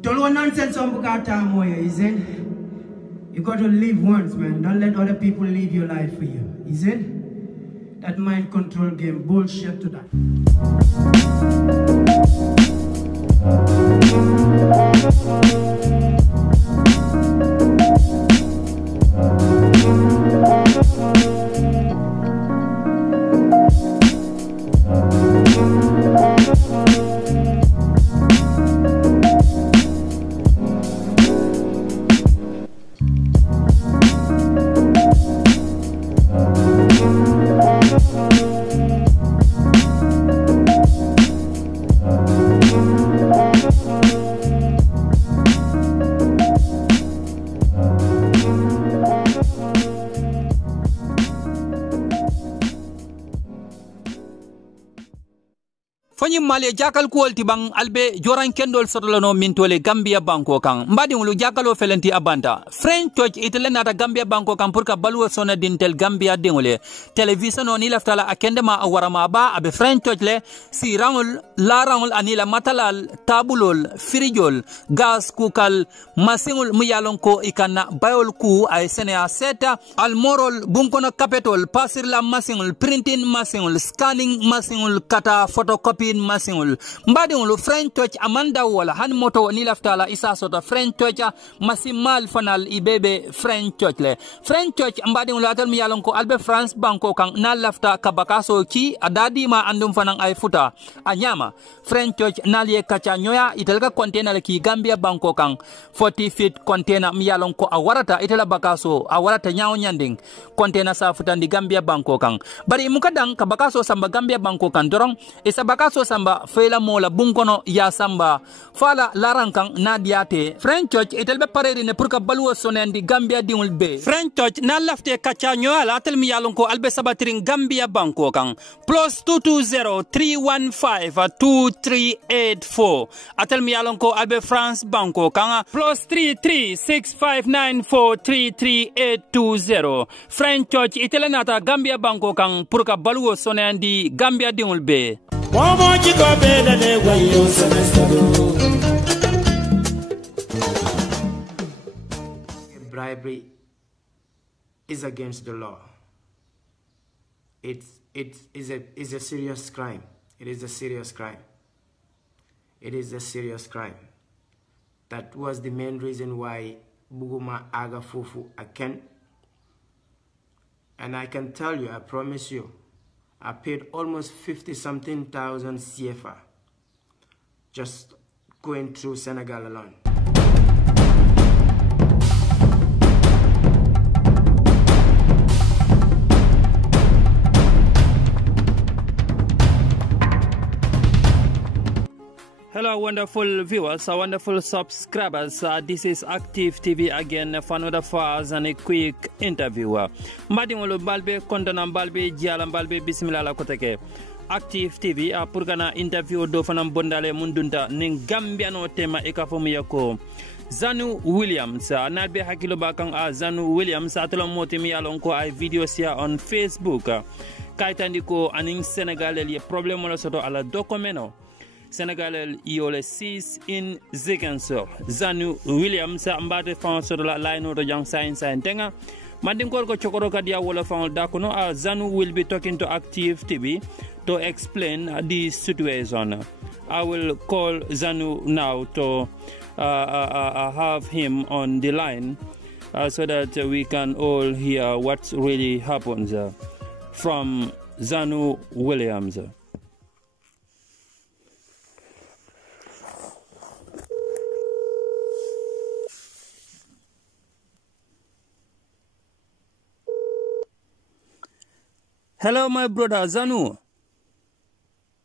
Don't want nonsense on book time more, is it? You got to live once, man. Don't let other people live your life for you, is it? That mind control game, bullshit to that. Fanyi male jakal kuolti bang albe joran kendol sotolono mintole Gambia banko kan mbadi ngulu jakalo felenti abanta French Church itele nata Gambia banko kan pour ka balwo sona dintel Gambia dingole television on ilaftala akende ma warama ba abe French Church le si rangul la rangul anila matalal tabulol firijol gas kukal masingul muyalon ko ikana bayol ku ay senea seta almorol bunkono capitol pasir la masingul printing masingul scanning masingul kata photocopy masingul mbadi ngulu French Church amanda wala han moto ni laftala isa sota French Church masimal fanal ibebe French Church le French Church mbadi ngulu atal mi yalon ko albe France banko kan na lafta kabakaso ki adadi ma andum fanang ay futa anyama French Church nalie kacha nyoya itelga container ki Gambia banko kan 40 feet container mi yalon ko awarata itela bakaso awarata nyaaw nyanding container sa futa ndi Gambia banko kan bari mukadang kabakaso samba Gambia banko kan dorong isa bakaso samba fela mola bunkono ya samba fala larankang na diate French Church itelbe pareri ne pour ka balwo sonendi Gambia dingul be French Church na lafte kacha nyoala atel mi yalon ko albe sabatiring Gambia banko kan plus 220-315-2384 atel mi yalon ko albe France banko kan plus 33-659-433-820 French Church itele nata Gambia banko kan pour ka balwo sonendi Gambia dingul be Bribery is against the law. It is a serious crime. It is a serious crime. It is a serious crime. That was the main reason why Buguma Aga Fufu Aken. And I can tell you, I promise you, I paid almost 50-something thousand CFA just going through Senegal alone. Hello, wonderful viewers, wonderful subscribers. This is Active TV again for another fast and a quick interview. Madingolo balbe kondona balbe jiala balbe bismillah la koteke. Active TV purgana interview do fanam bondale mundunta ning Gambiano tema ekafomu yako. Zanu Williams nabe hakilo bakang Zanu Williams atolo motimi alonko ay videos here on Facebook. Kaitandiko aning Senegal li problème la soto ala documento. Senegal iole 6 in Ziguinchor. Zanu Williams mbade fan sur la line de Young Science and Tenga. Mandingor ko chokoro kadia wala fan dakuno Zanu will be talking to Active TV to explain the situation. I will call Zanu now to have him on the line so that we can all hear what really happens from Zanu Williams. Hello, my brother Zanu.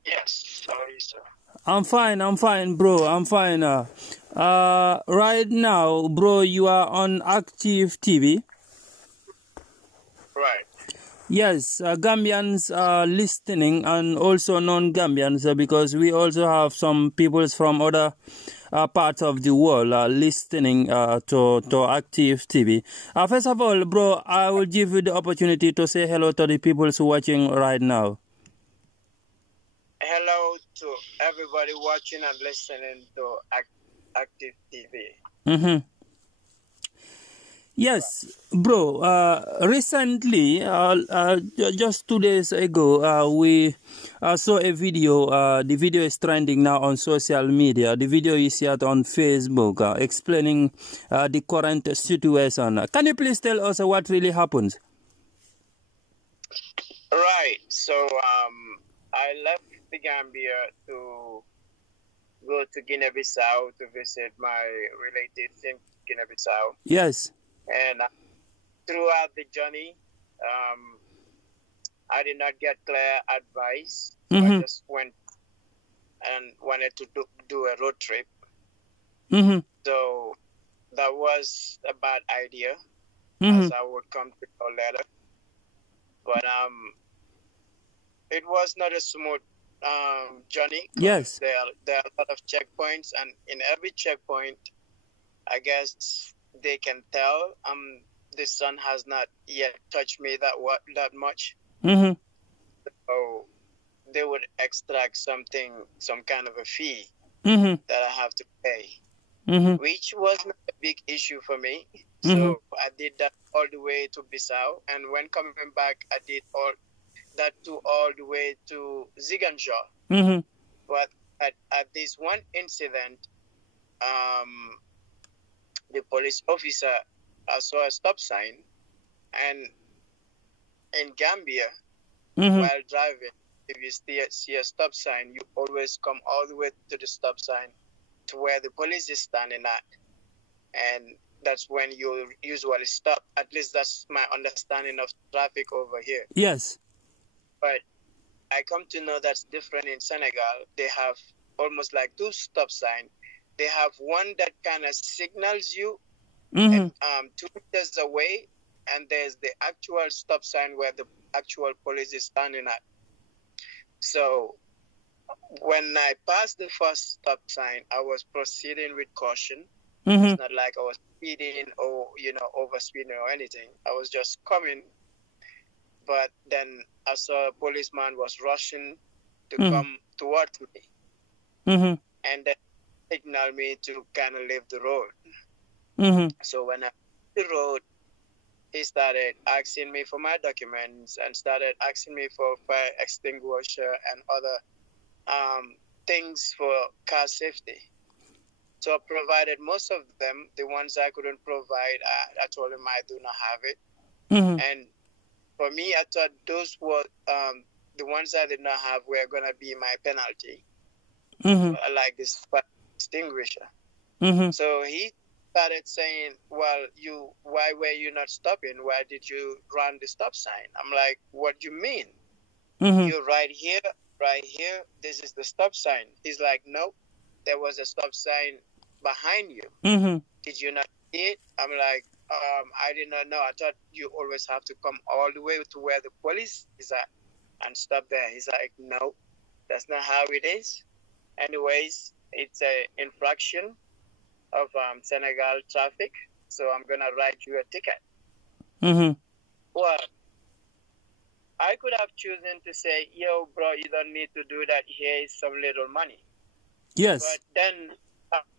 Yes, how are you, sir? I'm fine, bro. I'm fine. Right now, bro, you are on Active TV. Right. Yes, Gambians are listening and also non-Gambians because we also have some peoples from other parts of the world listening to Active TV. First of all, bro, I will give you the opportunity to say hello to the people who are watching right now. Hello to everybody watching and listening to active TV. Mm-hmm. Yes, bro. Recently, just 2 days ago, we saw a video. The video is trending now on social media. The video is yet on Facebook, explaining the current situation. Can you please tell us what really happened? Right. So I left the Gambia to go to Guinea-Bissau to visit my relatives in Guinea-Bissau. Yes. And throughout the journey, I did not get clear advice. So I just went and wanted to do a road trip. So that was a bad idea, as I would come to know later. But it was not a smooth journey. Yes. There are a lot of checkpoints, and in every checkpoint, I guess they can tell the sun has not yet touched me that much. So they would extract some kind of a fee that I have to pay, which was not a big issue for me. So I did that all the way to Bissau, and when coming back, I did all the way to Ziguinchor. But at this one incident, the police officer saw a stop sign, and in Gambia, while driving, if you see a stop sign, you always come all the way to the stop sign to where the police is standing at, and that's when you usually stop. At least that's my understanding of traffic over here. Yes. But I come to know that's different in Senegal. They have almost like two stop signs. They have one that kind of signals you and, 2 meters away, and there's the actual stop sign where the actual police is standing at. So when I passed the first stop sign, I was proceeding with caution. It's not like I was speeding or, over speeding or anything. I was just coming. But then I saw a policeman was rushing to come towards me. And then signaled me to kind of leave the road. So when I left the road, he started asking me for my documents and started asking me for fire extinguisher and other things for car safety. So I provided most of them. The ones I couldn't provide, I told him I do not have it. And for me, I thought those were the ones I did not have were going to be my penalty, like this fire extinguisher. So he started saying, well, why were you not stopping? Why did you run the stop sign? I'm like, what do you mean? You're right here. This is the stop sign. He's like, no, there was a stop sign behind you. Did you not see it? I'm like, I did not know. I thought you always have to come all the way to where the police is at and stop there. He's like, no, that's not how it is. Anyways, it's an infraction of Senegal traffic, so I'm going to write you a ticket. Well, I could have chosen to say, yo, bro, you don't need to do that. Here is some little money. Yes. But then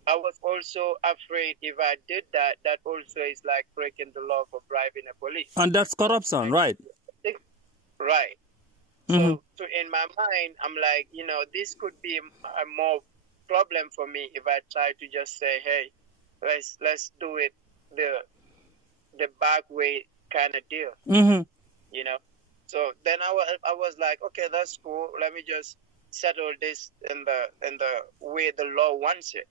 I was also afraid if I did that, that also is like breaking the law for bribing a police. And that's corruption, right? Right. So in my mind, I'm like, this could be a more problem for me if I try to just say, hey, let's do it the back way kind of deal. So then I was like, okay, that's cool. Let me just settle this in the way the law wants it.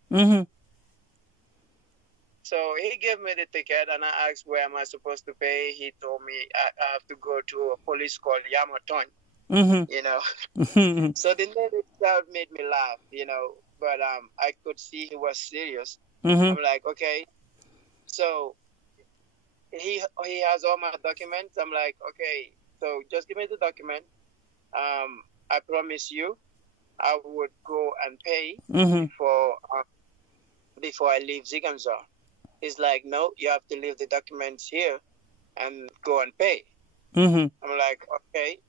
So he gave me the ticket, and I asked where am I supposed to pay. He told me I have to go to a police called Yamaton. So the name itself made me laugh, but I could see he was serious. I'm like, okay. So he has all my documents. I'm like, okay, so just give me the document. I promise you I would go and pay before I leave Ziguinchor. He's like, no, you have to leave the documents here and go and pay. I'm like, okay,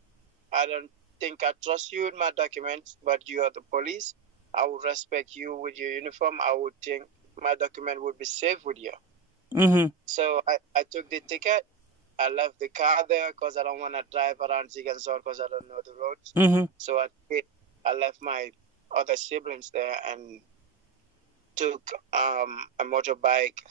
I don't think I trust you with my documents, but you are the police. I would respect you with your uniform. I would think my document would be safe with you. So I took the ticket. I left the car there because I don't want to drive around Ziguinchor because I don't know the roads. So I left my other siblings there and took a motorbike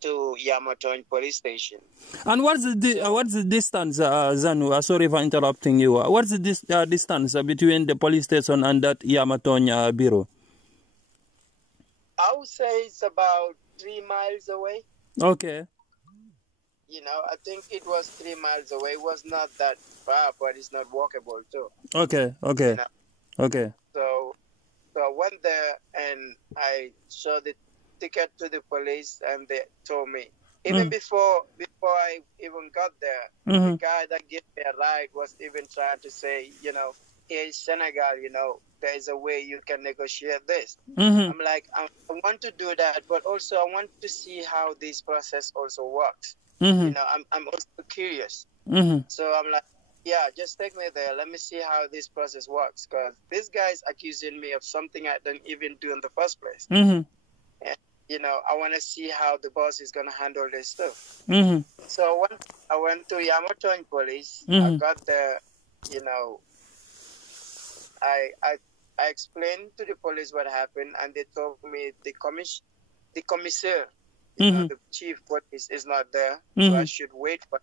to Yamaton police station. And what's the distance, Zanu? Sorry for interrupting you. What's the distance between the police station and that Yamaton bureau? I would say it's about 3 miles away. Okay. You know, I think it was 3 miles away. It was not that far, but it's not walkable too. Okay. You know? Okay. So I went there and I showed the ticket to the police, and they told me. Even before I even got there, the guy that gave me a ride was even trying to say, you know, here in Senegal, you know, there is a way you can negotiate this. I'm like, I want to do that, but also I want to see how this process also works. You know, I'm also curious. So I'm like, yeah, just take me there. Let me see how this process works, because this guy's accusing me of something I didn't even do in the first place. And, you know, I want to see how the boss is going to handle this stuff. So I went to Yamaton police. I got there, you know, I explained to the police what happened, and they told me the commissaire, you know, the chief police is not there, so I should wait for,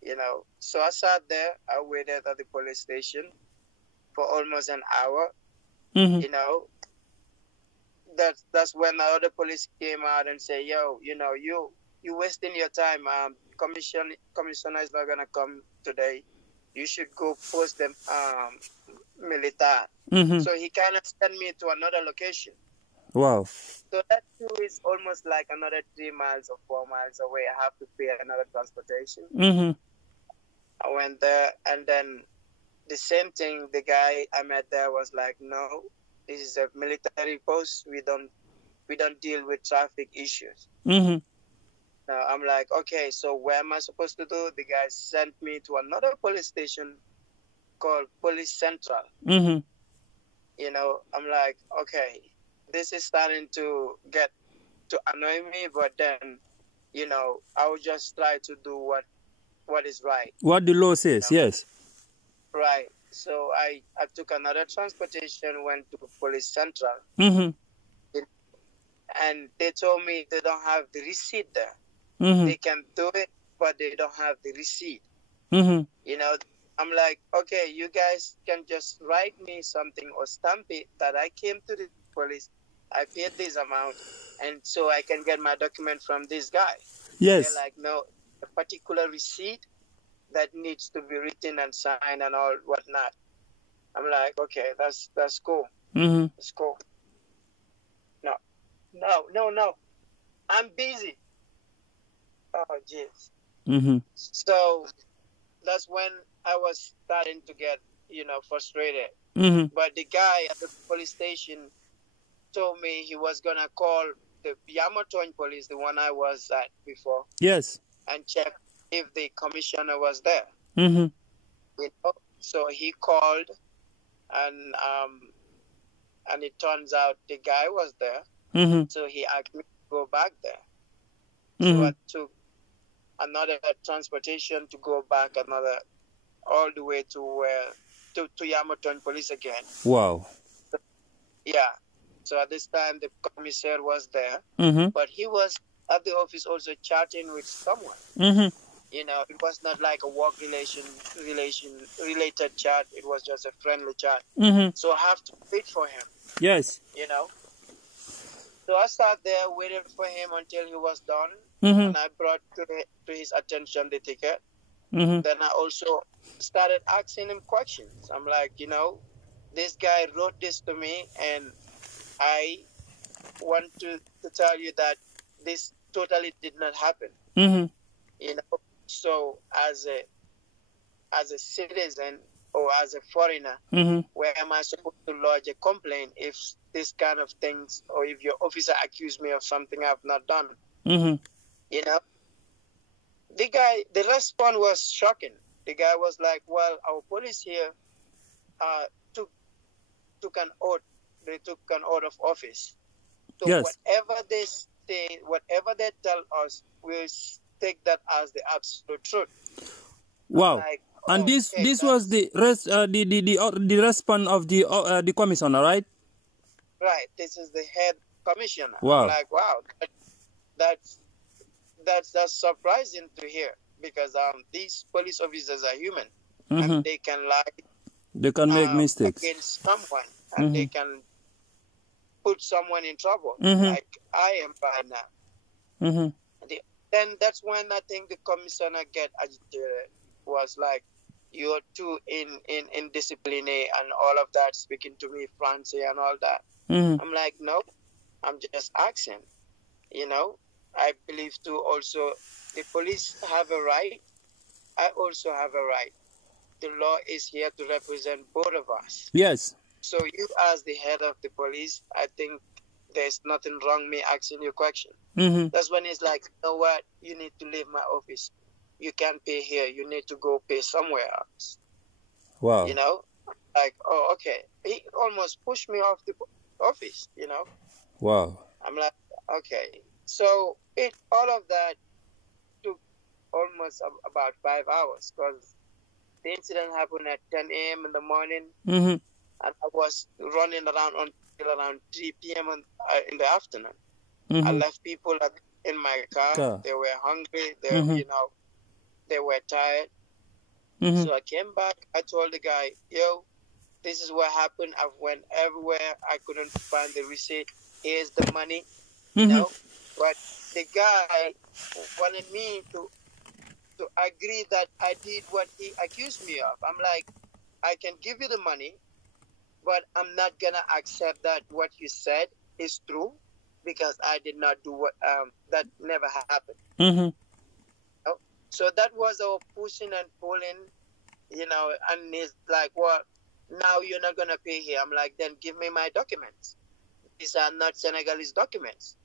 you know. So I sat there. I waited at the police station for almost an hour. You know, that's when the other police came out and say, yo, you know, you wasting your time. Commissioner is not gonna come today. You should go post them militar. So he kind of sent me to another location. Wow. So that too is almost like another 3 miles or 4 miles away. I have to pay another transportation. I went there, and then the same thing. The guy I met there was like, no, this is a military post. We don't deal with traffic issues. I'm like, okay, so where am I supposed to do? The guy sent me to another police station called Police Central. You know, I'm like, okay, this is starting to get to annoy me, but then, you know, I will just try to do what is right. What the law says, you know? Yes. Right. So I took another transportation, went to Police Central. And they told me they don't have the receipt there. They can do it, but they don't have the receipt. You know, I'm like, okay, you guys can just write me something or stamp it that I came to the police, I paid this amount, and so I can get my document from this guy. Yes. They're like, no, a particular receipt that needs to be written and signed and all whatnot. I'm like, okay, that's cool. It's cool. No. I'm busy. Oh, jeez. So that's when I was starting to get, you know, frustrated. But the guy at the police station told me he was going to call the Yamaton police, the one I was at before. Yes. And check if the commissioner was there. You know? So he called, and it turns out the guy was there. So he asked me to go back there. So I took another transportation to go back all the way to Yamaton police again. Wow. Yeah. So at this time the commissaire was there, but he was at the office also chatting with someone. You know, it was not like a work related chat. It was just a friendly chat. So I have to wait for him. Yes. You know. So I sat there waiting for him until he was done, and I brought to his attention the ticket. Then I also started asking him questions. I'm like, you know, this guy wrote this to me, and I want to tell you that this totally did not happen. You know, so as a citizen or as a foreigner, where am I supposed to lodge a complaint if this kind of things, or if your officer accused me of something I've not done? You know, the response was shocking. The guy was like, well, our police here took an oath. They took an oath of office. So Yes. whatever they say, whatever they tell us, we'll take that as the absolute truth. Wow. Like, And this okay, this was the the response of the commissioner, right? right. This is the head commissioner. Wow. I'm like, wow, that's surprising to hear, because these police officers are human, and they can lie They can make mistakes. against someone, and they can put someone in trouble, like I am right now. Then that's when I think the commissioner get agitated. Was like, you're too indisciplined and all of that, speaking to me French and all that. I'm like, no, I'm just asking. You know, I believe too also the police have a right. I also have a right. The law is here to represent both of us. Yes. So you, as the head of the police, I think there's nothing wrong me asking you a question. That's when it's like, you know what, you need to leave my office. You can't pay here. You need to go pay somewhere else. Wow. You know, like, oh, okay. He almost pushed me off the office, you know. Wow. I'm like, okay. So all of that took almost about 5 hours, because the incident happened at 10 a.m. in the morning, and I was running around until around 3 p.m. In the afternoon. I left people in my car. They were hungry. They, you know, they were tired. So I came back. I told the guy, yo, this is what happened. I went everywhere. I couldn't find the receipt. Here's the money. You know, but the guy wanted me to agree that I did what he accused me of. I'm like, I can give you the money, but I'm not gonna accept that what you said is true, because I did not do what that never happened. So that was our pushing and pulling, you know, and it's like, well, now you're not gonna pay here. I'm like, then give me my documents. These are not Senegalese documents.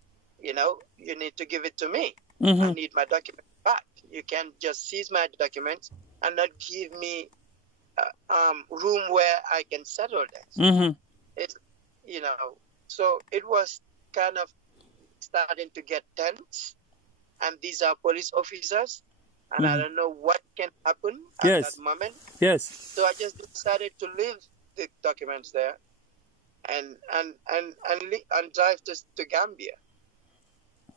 You know, you need to give it to me. I need my documents back. You can't just seize my documents and not give me room where I can settle this. It's, you know, so it was kind of starting to get tense, and these are police officers, and I don't know what can happen at that moment. So I just decided to leave the documents there and drive to Gambia.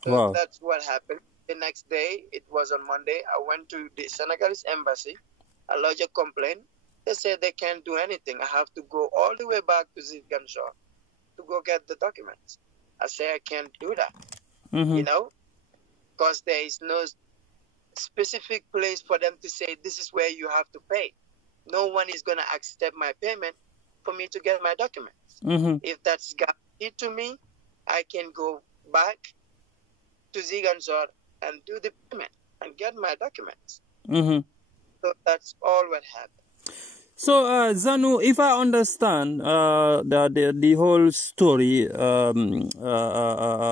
So that's what happened. The next day, it was on Monday, I went to the Senegalese embassy. I lodged a complaint. They said they can't do anything. I have to go all the way back to Ziguinchor to go get the documents. I say I can't do that, you know, because there is no specific place for them to say this is where you have to pay. No one is going to accept my payment for me to get my documents. If that's guaranteed to me, I can go back to Ziguinchor and do the payment and get my documents. So that's all what happened. So, Zanu, if I understand the whole story,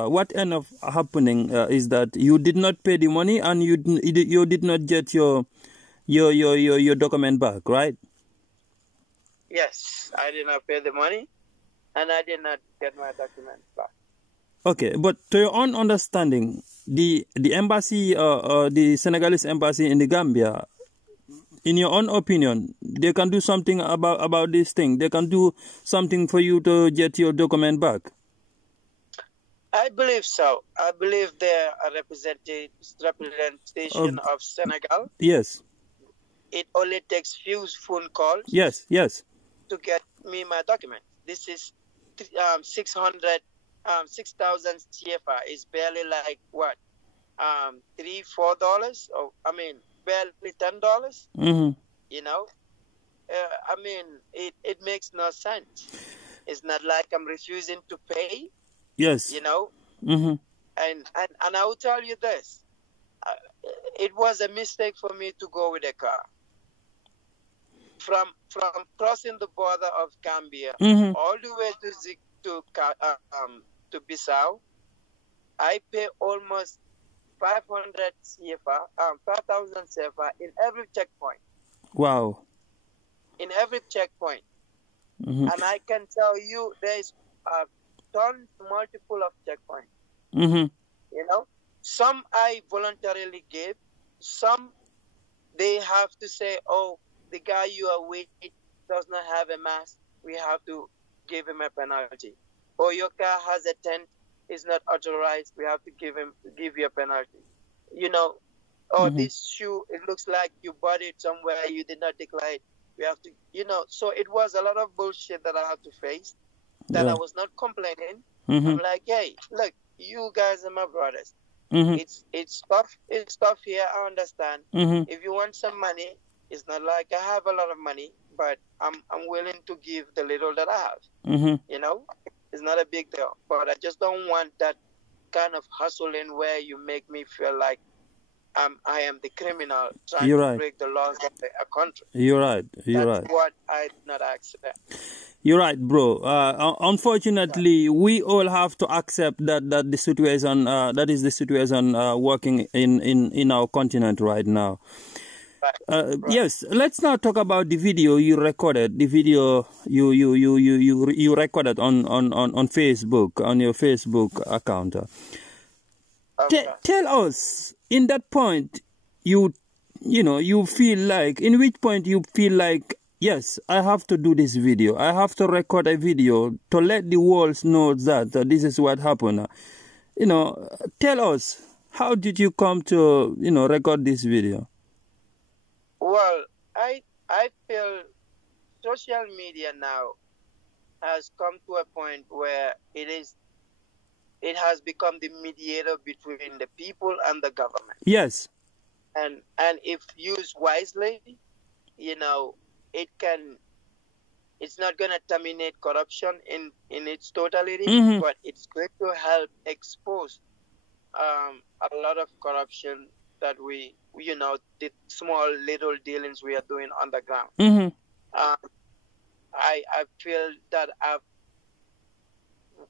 what end up happening is that you did not pay the money and you did not get your document back, right? Yes, I did not pay the money and I did not get my documents back. Okay, but to your own understanding, the embassy, the Senegalese embassy in the Gambia, in your own opinion, they can do something about this thing. They can do something for you to get your document back. I believe so. I believe they're a representation of Senegal. Yes. It only takes few phone calls. Yes. To get me my document. This is 6,000 CFA. Is barely like what, $3-4, or I mean, barely $10. You know, I mean, it makes no sense. It's not like I'm refusing to pay. Yes. You know, and I will tell you this: it was a mistake for me to go with a car. From crossing the border of Gambia all the way to Bissau, I pay almost 500 CFA, 5,000 CFA in every checkpoint. Wow. In every checkpoint. And I can tell you there is tons, multiple of checkpoints. Mm-hmm. You know, some I voluntarily give, some they have to say, oh, the guy you are with does not have a mask. We have to give him a penalty. Or your car has a tent, is not authorized. We have to give you a penalty. You know, or this shoe, it looks like you bought it somewhere, you did not declare it. We have to, you know, so it was a lot of bullshit that I had to face. That I was not complaining. I'm like, hey, look, you guys are my brothers. It's tough here. I understand. If you want some money, it's not like I have a lot of money, but I'm willing to give the little that I have. You know, it's not a big deal. But I just don't want that kind of hustling where you make me feel like I am the criminal trying to break the laws of a country. You're right. That's what I did not accept. You're right, bro. Unfortunately, we all have to accept that the situation that is the situation working in our continent right now. Yes, let's now talk about the video you recorded. The video you recorded on Facebook, on your Facebook account. Tell us, in that point, you feel like, in which point you feel like, yes, I have to do this video. I have to record a video to let the world know that this is what happened. You know, tell us, how did you come to, record this video? Well, I feel social media now has come to a point where it has become the mediator between the people and the government. Yes. And if used wisely, it's not going to terminate corruption in its totality, but it's going to help expose a lot of corruption that the small little dealings we are doing on the ground. I feel that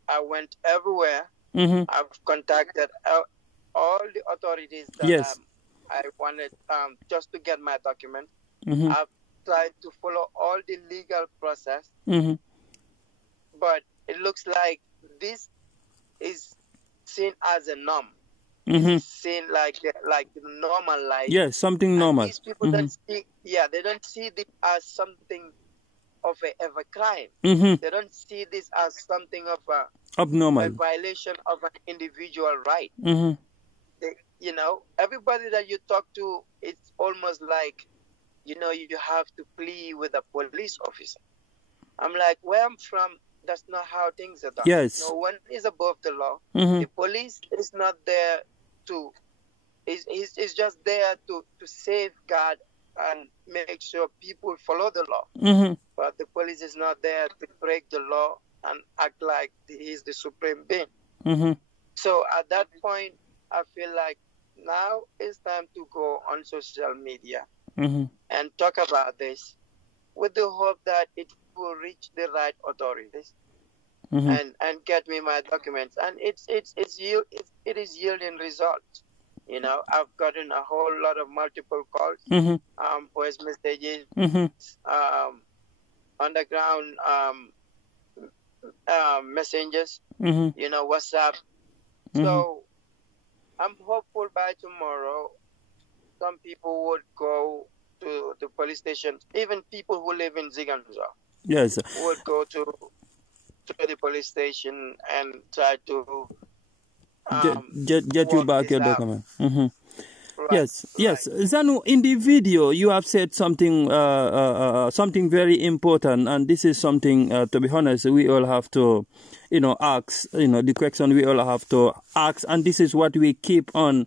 I went everywhere. I've contacted all the authorities that I wanted just to get my document. I've tried to follow all the legal process, but it looks like this is seen as a norm. Seen like normal life. Yes, something normal. And these people don't see, they don't see this as something of a crime. They don't see this as something of abnormal, a violation of an individual right. Everybody that you talk to, it's almost like, you have to plead with a police officer. I'm like, where I'm from, that's not how things are done. Yes. No one is above the law. The police is not there to, is just there to safeguard and make sure people follow the law. But the police is not there to break the law and act like he's the supreme being. So at that point, I feel like now it's time to go on social media and talk about this with the hope that it will reach the right authorities and get me my documents. And it is yielding results. I've gotten a whole lot of multiple calls, voice messages, underground messengers, WhatsApp. So I'm hopeful by tomorrow some people would go to the police station. Even people who live in Ziganza would go to the police station and try to get you back your document. Yes. Zanu, in the video you have said something something very important, and this is something to be honest we all have to ask, the question we all have to ask, and this is what we keep on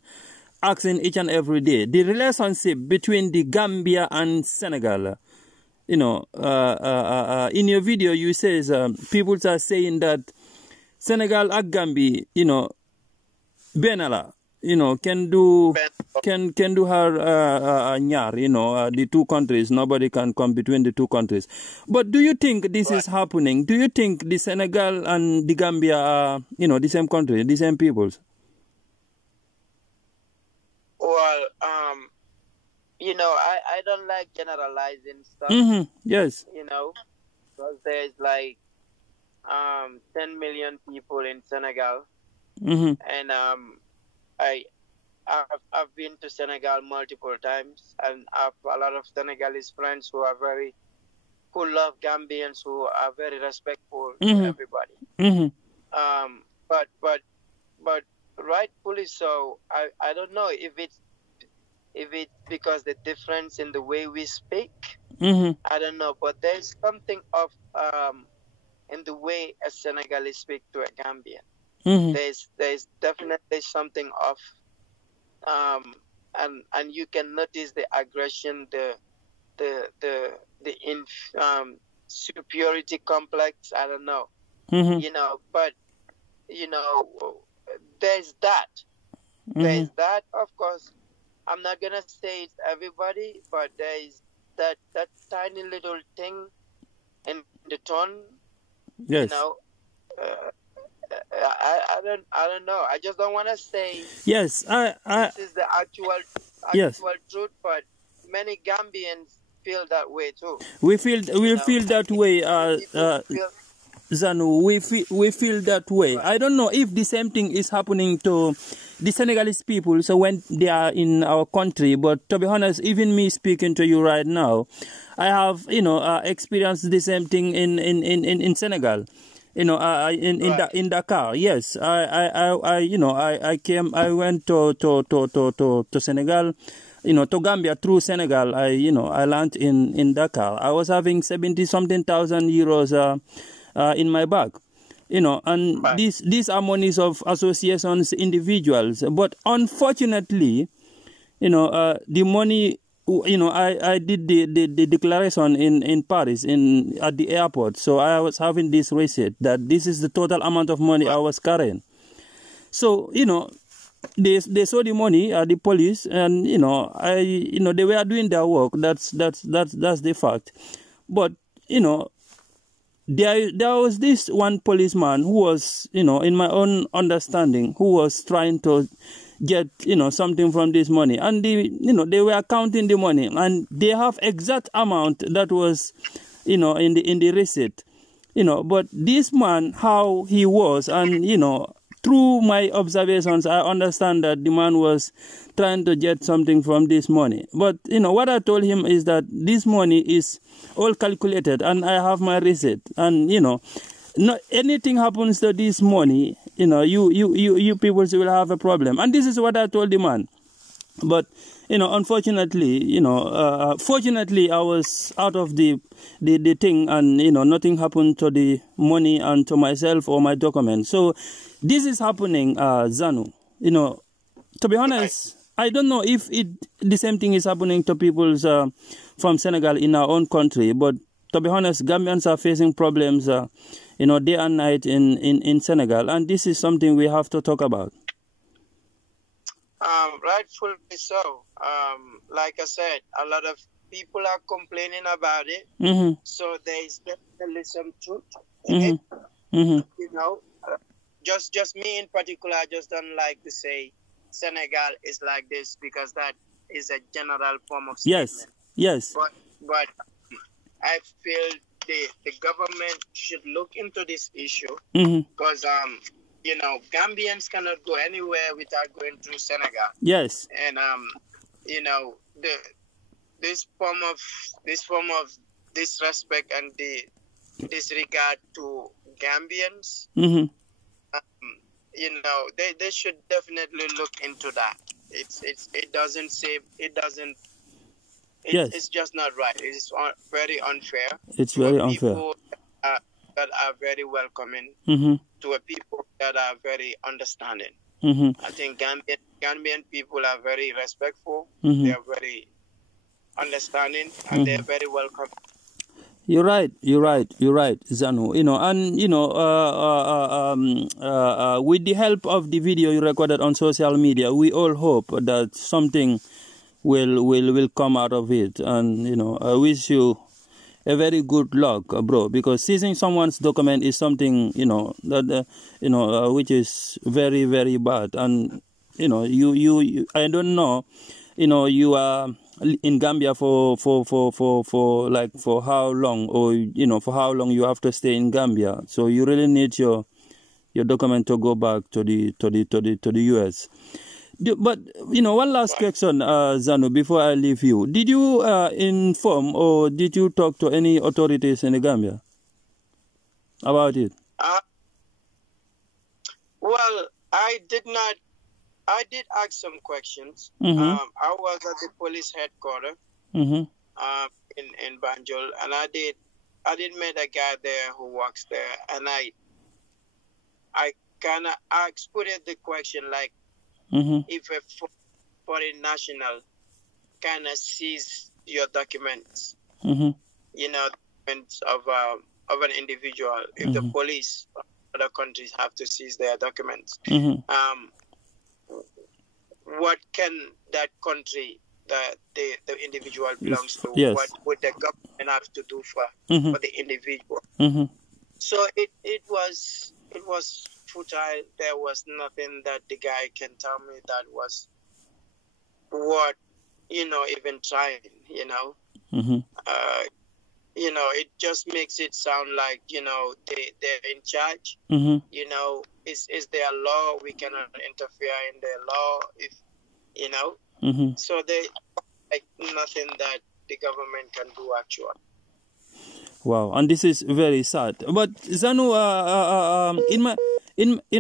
asking each and every day: the relationship between the Gambia and Senegal. In your video you says people are saying that Senegal and Gambia, Benala, can do her nyar, the two countries. Nobody can come between the two countries. But do you think this is happening? Do you think the Senegal and the Gambia are, the same country, the same peoples? Well, I don't like generalizing stuff. Yes. Because there's like 10 million people in Senegal, and I've been to Senegal multiple times, and I have a lot of Senegalese friends who love Gambians, who are very respectful to everybody. But rightfully so. I don't know if it's because the difference in the way we speak. I don't know, but there's something of in the way a Senegalese speak to a Gambian. There's definitely something off, and you can notice the aggression, the superiority complex. I don't know, but there's that. There's that, of course. I'm not gonna say it's everybody, but there's that tiny little thing in the tone. Yes. I don't know. I just don't want to say. Yes. This is the actual yes. truth, but many Gambians feel that way too. We feel that way. Zanu, we feel that way. Right. I don't know if the same thing is happening to the Senegalese people. So when they are in our country, but to be honest, even me speaking to you right now, I have experienced the same thing in Senegal. In Dakar. Yes, I went to Senegal. To Gambia through Senegal. I landed in Dakar. I was having 70-something thousand euros. In my bag, and right. these are monies of associations, individuals. But unfortunately, the money, I did the declaration in Paris at the airport. So I was having this receipt that this is the total amount of money I was carrying. So they saw the money, the police, and they were doing their work. That's the fact. But There was this one policeman who was, in my own understanding, who was trying to get, something from this money. And they were counting the money, and they have exact amount that was, in the receipt. But this man, how he was, and, through my observations, I understand that the man was trying to get something from this money. But, what I told him is that this money is all calculated, and I have my receipt. And, not anything happens to this money, you people will have a problem. And this is what I told the man. But, unfortunately, fortunately, I was out of the thing, and, nothing happened to the money and to myself or my documents. So this is happening, Zanu. To be honest, I don't know if the same thing is happening to people from Senegal in our own country. But to be honest, Gambians are facing problems, day and night in Senegal. And this is something we have to talk about. Rightfully so. Like I said, a lot of people are complaining about it. So there is definitely some truth in it. Just me in particular, I just don't like to say Senegal is like this, because that is a general form of statement. Yes. But I feel the government should look into this issue, because Gambians cannot go anywhere without going through Senegal. Yes. And this form of disrespect and the disregard to Gambians, they should definitely look into that. It's just not right. It's very unfair. It's very unfair. People that are very welcoming to a people that are very understanding. I think Gambian people are very respectful. They are very understanding, and they're very welcoming. You're right, Zanu. With the help of the video you recorded on social media, we all hope that something will come out of it. And I wish you a very good luck, bro, because seizing someone's document is something which is very, very bad. And you I don't know, you are in Gambia for how long, or for how long you have to stay in Gambia. So you really need your document to go back to the US. But one last question, Zanu, before I leave you. Did you inform or did you talk to any authorities in the Gambia about it? Well, I did not. I did ask some questions. I was at the police headquarters in Banjul, and I did meet a guy there who works there, and I kind of put it the question like, if a foreign national kind of sees your documents, documents of an individual, if the police of other countries have to seize their documents, what can that country that the individual belongs to, what would the government have to do for the individual? So it was futile. There was nothing that the guy can tell me that was what even trying. It just makes it sound like they're in charge. Is their law? We cannot interfere in their law. If so they like nothing that the government can do actually. Wow, and this is very sad. But Zanu, in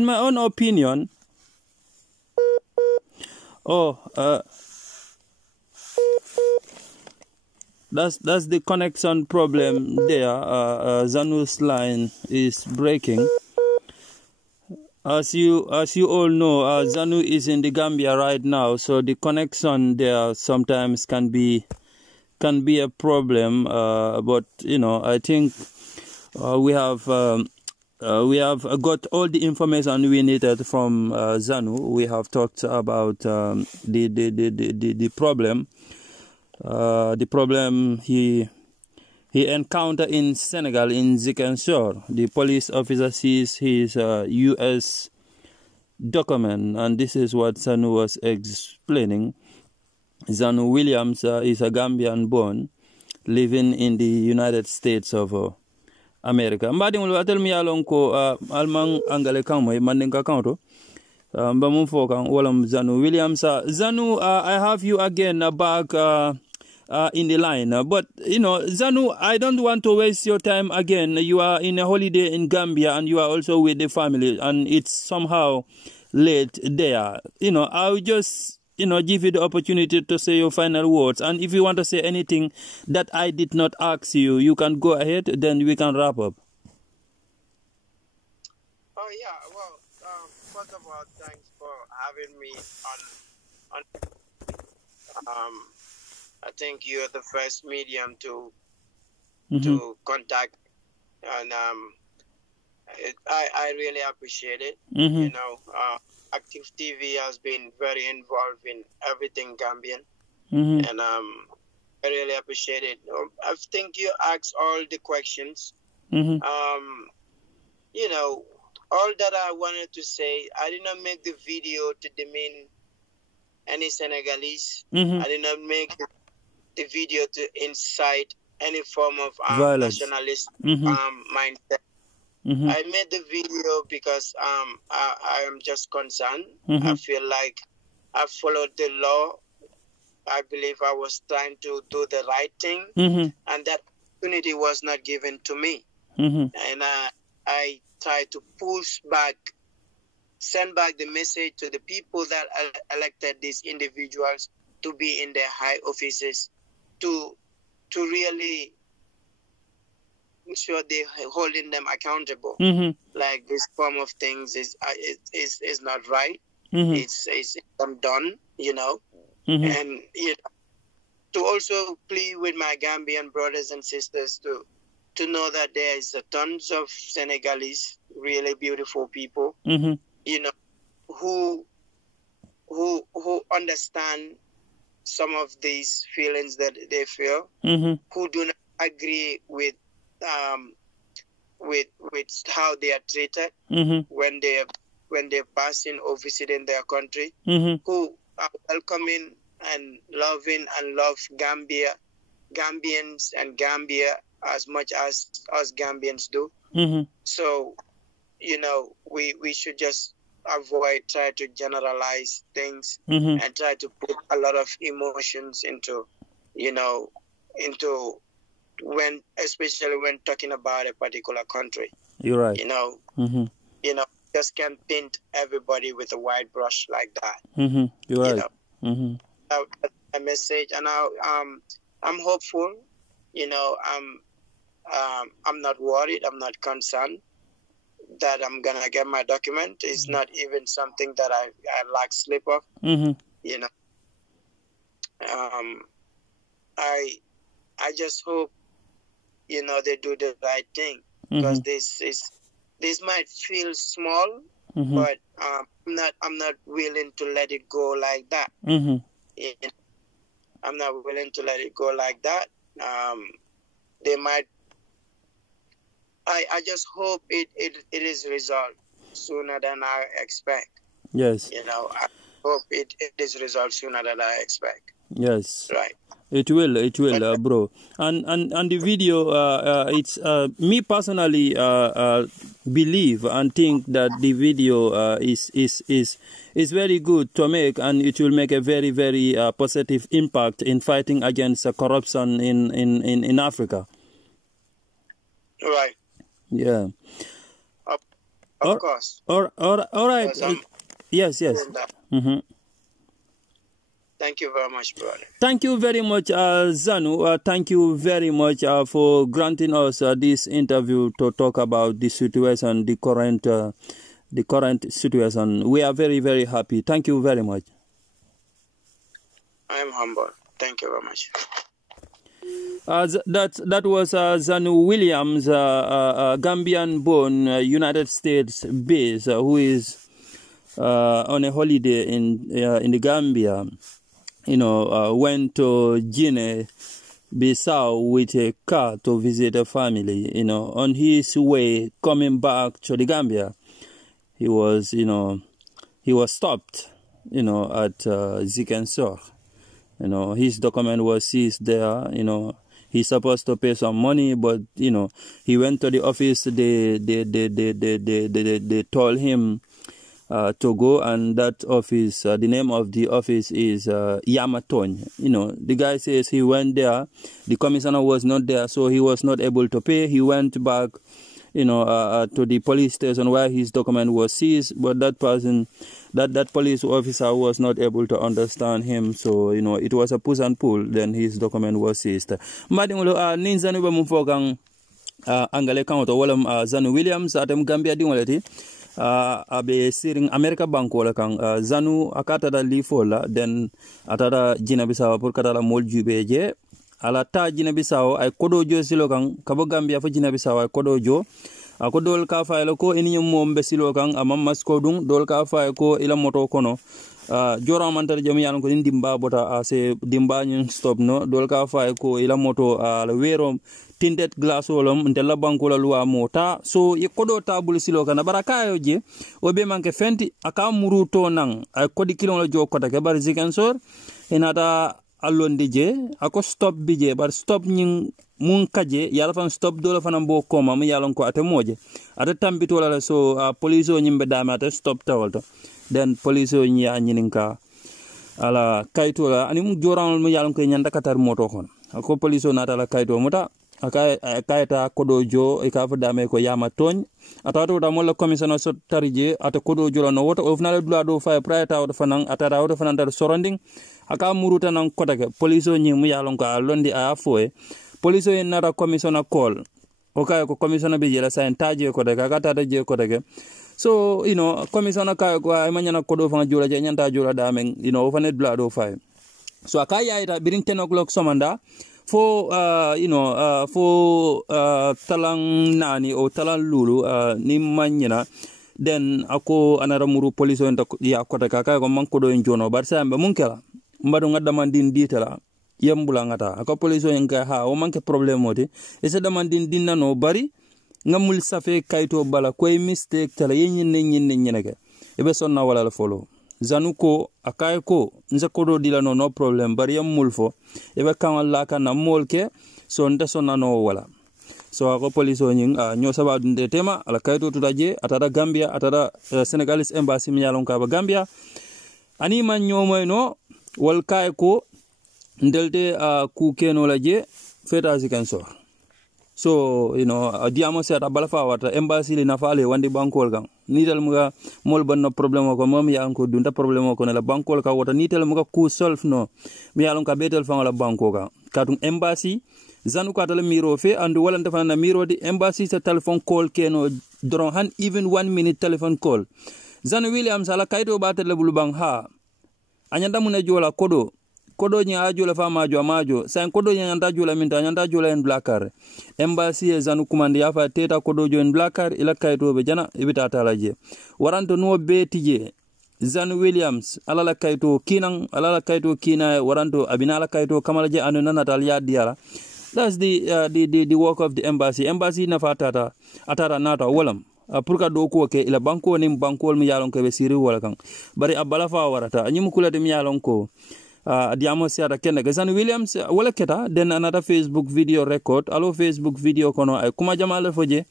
my own opinion, that's the connection problem there. Zanu's line is breaking. As you all know, Zanu is in the Gambia right now, so the connection there sometimes can be a problem. But I think we have got all the information we needed from Zanu. We have talked about the problem. The problem he encountered in Senegal, in Ziguinchor. The police officer sees his U.S. document, and this is what Zanu was explaining. Zanu Williams is a Gambian born, living in the United States of America. Mbadingulu atelmi alon ko almang angale kamwe mandinka kanto. Mbamun fokan walam Zanu Williams. Zanu, I have you again back in the line. But, Zanu, I don't want to waste your time again. You are in a holiday in Gambia and you are also with the family, and it's somehow late there. I'll just, give you the opportunity to say your final words. And if you want to say anything that I did not ask you, you can go ahead, then we can wrap up. Oh, yeah. Well, first of all, thanks for having me on I think you're the first medium to contact, and I really appreciate it. Active TV has been very involved in everything Gambian, and I really appreciate it. I think you asked all the questions. All that I wanted to say, I did not make the video to demean any Senegalese. I did not make the video to incite any form of nationalist mindset. I made the video because I am just concerned. I feel like I followed the law. I believe I was trying to do the right thing, and that opportunity was not given to me. And I tried to push back, send back the message to the people that elected these individuals to be in their high offices, to really make sure they're holding them accountable. Like this form of things is not right. It's undone, and to also plead with my Gambian brothers and sisters to know that there is tons of Senegalese, really beautiful people, who understand some of these feelings that they feel, who do not agree with how they are treated when they're passing or visiting their country, who are welcoming and loving and love Gambians and Gambia as much as us Gambians do. So, we should just try to generalize things and try to put a lot of emotions into especially when talking about a particular country. You're right. Just can't paint everybody with a white brush like that. You're right. That's a message, and I'm hopeful. I'm not worried. I'm not concerned that I'm gonna get my document. It's not even something that I lack sleep of. I just hope they do the right thing, because this might feel small, but I'm not willing to let it go like that. I'm not willing to let it go like that. They might. I just hope it is resolved sooner than I expect. Yes. I hope it is resolved sooner than I expect. Yes. Right. It will, bro. And the video, it's me personally believe and think that the video is very good to make, and it will make a very, very positive impact in fighting against corruption in Africa. Right. Yeah. Of course. All right. Yes. Thank you very much, brother. Thank you very much, Zanu. Thank you very much for granting us this interview to talk about the situation, the current situation. We are very, very happy. Thank you very much. I am humble. Thank you very much. That was Zanu Williams, Gambian-born, United States based, who is on a holiday in the Gambia. Went to Guinea-Bissau with a car to visit a family. On his way coming back to the Gambia, he was stopped, at Ziguinchor. His document was seized there. He's supposed to pay some money, but he went to the office. They told him to go, and that office, the name of the office is Yamaton. The guy says he went there. The commissioner was not there, so he was not able to pay. He went back, to the police station where his document was seized, but that person, that police officer was not able to understand him. So, it was a push and pull. Then his document was seized. Madingulo ninzanu be mufokang angale kanto walam Zanu Williams atem Gambia dingoleti. Abe siring America banko la kang Zanu akata da lifola then atada Guinea-Bissau pour katala mol jubeje ala ta Guinea-Bissau ay kodojo silo kang kabo Gambia fo Guinea-Bissau ay kodojo ako dol ka faylo ko eninyum mom be silo kang amammas ko dum dol ka fay ko ila moto kono jora mantar jam yan ko dimba bota ase dimba nyun stop no dol ka fay ko ila moto ala wero tinted glass wolom ndella banko la luwa mota so yekodo tabul silo kana barakayo je obe manke fenti aka muruto nang ay kodi kilon la jokota ke bar Ziguinchor enata alonde je ako stop bije bar stop nyin mun kaje yalla fan stop do la fanam bo koma mu yalon ko ate moje ata tambito la so police o nyimbe dama ata stop tawalto then police o nya nyininka ala kayto la ani mu joran mu yalon ko nyanda katar moto kon ako police o nata la kayto mota akayta kodojo e ka fadame ko yama togn atato da molla commissioner so tarije ata kodojo la no woto ofnal dula do fa prata o fanan atara o fanan dar surrounding aka muruta nan kotake police o nyi mu yalon ko londi a foe police o nara commissioner call o kay ko commissioner be jela sa taje ko daga kata taje ko daga so commissioner kay ko ay manyana kodo fa jola je nyanta jola da men ofane dula do fa so akaya ita birin 10 o'clock somanda fo talang nani o talang lulu ni manyina den ako anara muru police on ya kota kaka ko manko do en jono bar sambe munkela mbadu ngadda man din ditala yambula ngata ako police on ka ha o manke problème moti e se dama din nano bari ngamul safe kayto bala koy mistake tala yenyin nyinne nyineke e be sonna wala la follow Zanu ko akaye ko nze kodo dila no problem bari yam mulfo ebe kan la kan na molke so nda so nano wala so ako police o nying nyo saba dunde tema ala kayto to daje atara Gambia atara Senegalese embassy mi yalon ka ba Gambia ani man nyomoy no wal kaye ko ndelte ku keno laje feta sikanso so diamo set abalafa wata embassy li nafale wandi bankol gang nital muga mol ban no problème ko mom ya ko dunda problème ko la bankol ka wata nital muga ku solve no mi yalon ka betel fa la banko ka katum embassy Zanu ka tala miro fe andu wala ndafa na miro di embassy sa telephone call keno dron han even 1 minute telephone call Zanu Williams ala kaito ba tele bulubang ha anyanda muna jola kodo nya ajola fa majo san kodo nya anda jola minta nya anda jola en blackar embassy Zanu kumandi afa teta kodo jo en blackar ila kaito be jana ibita talaje waranto no betije Zanu Williams alala kaito kina waranto abinala kaito kamalaje anu nanatal ya diara. That's the work of the embassy. Embassy na fatata atara nata walam. Purka do ko ke ila banko nim bankol mi yalon ko be siri wala kan. Bari abala fa warata anyum kula de mi yalon ko diamo siata kenne ga Zanu Williams wala keta then another Facebook video record alo Facebook video kono ay kuma jamala foje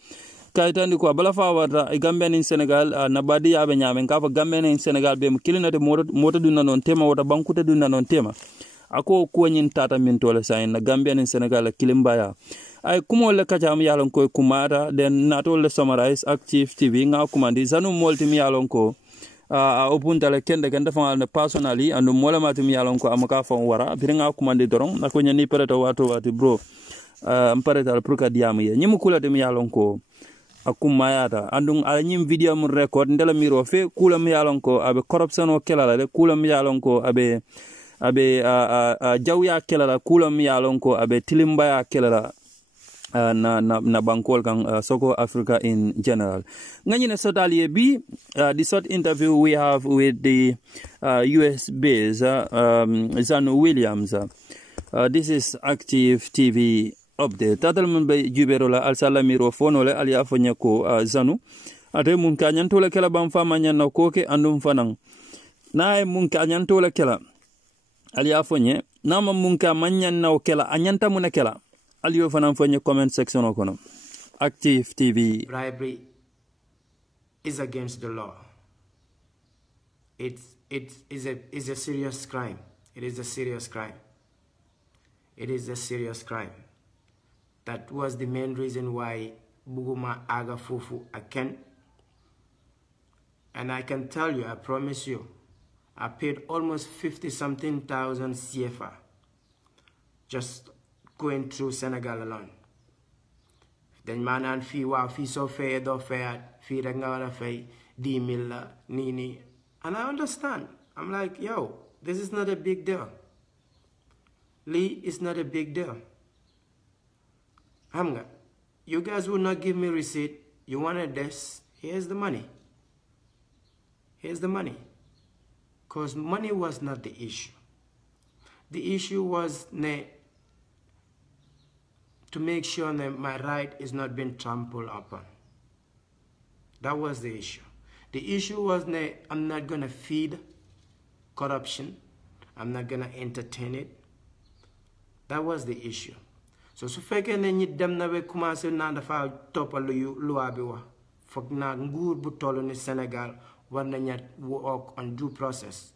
kaytandi ko abala fa warata e Gambian in Senegal na badi yabe nyamen ka fa Gambian in Senegal be mo kilinate moto dunna non tema wota bankuta dunna non tema ako ko nyin tata min tole sain na Gambian in Senegal kilimbaya ay kumo le kacham yalon ko kumata den natol le summarize active TV nga kumandi Zanu molti mi yalon ko opunta le kende kende fa na personally andu mola matum yalon ko amaka fa wara bi nga kumandi doron nako nyani pereto wati bro ampareta al pruka diam ye nyimu kula de mi yalon ko akumayata andung ala nyim video mun record ndela miro fe kula mi yalon ko abe corruption o kelala de kula mi yalon ko abe jawya kelala kula mi yalon ko abe tilimbaya kelala na bankol kan Soko Africa in general. Ngani na sotali bi the short interview we have with the US based Zanu Williams. This is Active TV update. Tatal mun be juberola al salamiro fonole ali afonya ko Zanu ate mun ka nyantola kala bam fama nyanna koke andum fanang nae mun ka nyantola kala ali afonye nama mun ka manyanna kala anyanta mun kala Aliyo fanam fonye comment section okono. Active TV. Bribery is against the law. It is a serious crime. It is a serious crime. It is a serious crime. That was the main reason why Buguma Aga Fufu Aken. And I can tell you, I promise you, I paid almost 50-something thousand CFA just going through Senegal alone. Then man and fee wow fee so fair do fair fee regala fee D milla nini. And I understand. I'm like, yo, this is not a big deal. Lee is not a big deal. You guys would not give me receipt. You wanted this. Here's the money. Here's the money. Because money was not the issue. The issue was to make sure that my right is not being trampled upon. That was the issue. The issue was that I'm not going to feed corruption. I'm not going to entertain it. That was the issue. So su fekkee ne ñi dem na be commencé na dafa topal loi bi wax fokk na nguur bu tollu ni Sénégal war na ñat work on due process.